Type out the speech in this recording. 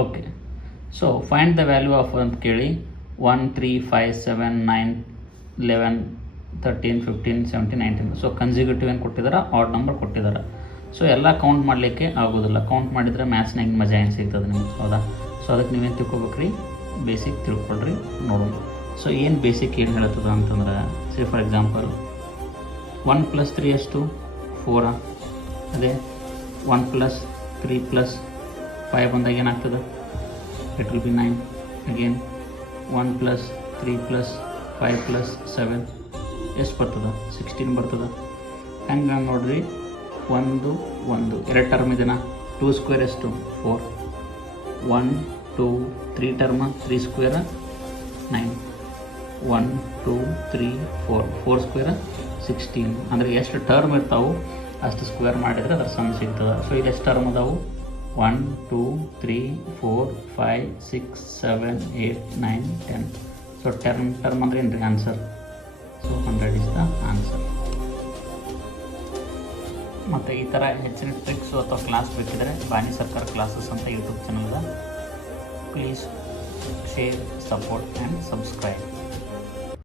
Okay. So find the value of ಅಂತ ಕೇಳಿ 1 3 5 7 9 11 13 15 17 19. So consecutive ಏನು ಕೊಟ್ಟಿದ್ದಾರೆ, ಆಡ್ ನಂಬರ್ ಕೊಟ್ಟಿದ್ದಾರೆ. ಸೊ ಎಲ್ಲ ಕೌಂಟ್ ಮಾಡಲಿಕ್ಕೆ ಆಗೋದಿಲ್ಲ. ಕೌಂಟ್ ಮಾಡಿದರೆ ಮ್ಯಾಥ್ಸ್ನಾಗ ಮಜಾ ಏನು ಸಿಗ್ತದೆ ನಿಮ್ಗೆ, ಹೌದಾ? ಸೊ ಅದಕ್ಕೆ ನೀವೇನು ತಿಳ್ಕೊಬೇಕ್ರಿ, ಬೇಸಿಕ್ ತಿಳ್ಕೊಳ್ರಿ, ನೋಡೋಣ. ಸೊ ಏನು ಬೇಸಿಕ್ ಏನು ಹೇಳ್ತದ ಅಂತಂದ್ರೆ, ಸೇ ಫಾರ್ ಎಕ್ಸಾಂಪಲ್ 1 + 3 ಎಷ್ಟು 4. ಅದೇ 1 + 3 + 5 ಬಂದಾಗ ಏನಾಗ್ತದೆ, ಇಟ್ ವಿಲ್ ಬಿ 9. ಅಗೇನ್ 1 + 3 + 5 + 7 ಎಷ್ಟು ಬರ್ತದೆ, 16 ಬರ್ತದೆ. ಹಂಗೆ ನೋಡ್ರಿ, 1 1 2 ಟರ್ಮ್ ಇದೆನಾ, 2 ಸ್ಕ್ವೇರ್ ಎಷ್ಟು 4. 1 2 3 ಟರ್ಮ್ 3 ಸ್ಕ್ವೇರ್ 9. 1 2 3 4 4 ಸ್ಕ್ವೇರ್ 16. ಅಂದರೆ ಎಷ್ಟು ಟರ್ಮ್ ಇರ್ತಾವೆ ಅಷ್ಟು ಸ್ಕ್ವೇರ್ ಮಾಡಿದರೆ ಅದರ ಸಮ್ ಸಿಗ್ತದೆ. ಸೊ ಇದು ಎಷ್ಟು ಟರ್ಮ್ ಅದಾವು, 1 2 3 4 5 6 7 8 9 10. ಸೊ ಟರ್ಮ್ ಅಂದರೆ ಏನು ರೀ, answer. So 100 is the answer. ಮತ್ತು ಈ ಥರ ಹೆಚ್ಚಿನ ಟ್ರಿಕ್ಸು ಅಥವಾ ಕ್ಲಾಸ್ ಬೇಕಿದ್ದರೆ ಬಾನಿ ಸರ್ಕಾರ ಕ್ಲಾಸಸ್ ಅಂತ ಯೂಟ್ಯೂಬ್ ಚಾನಲ್ ಇದೆ. Please share, support and subscribe.